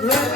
Love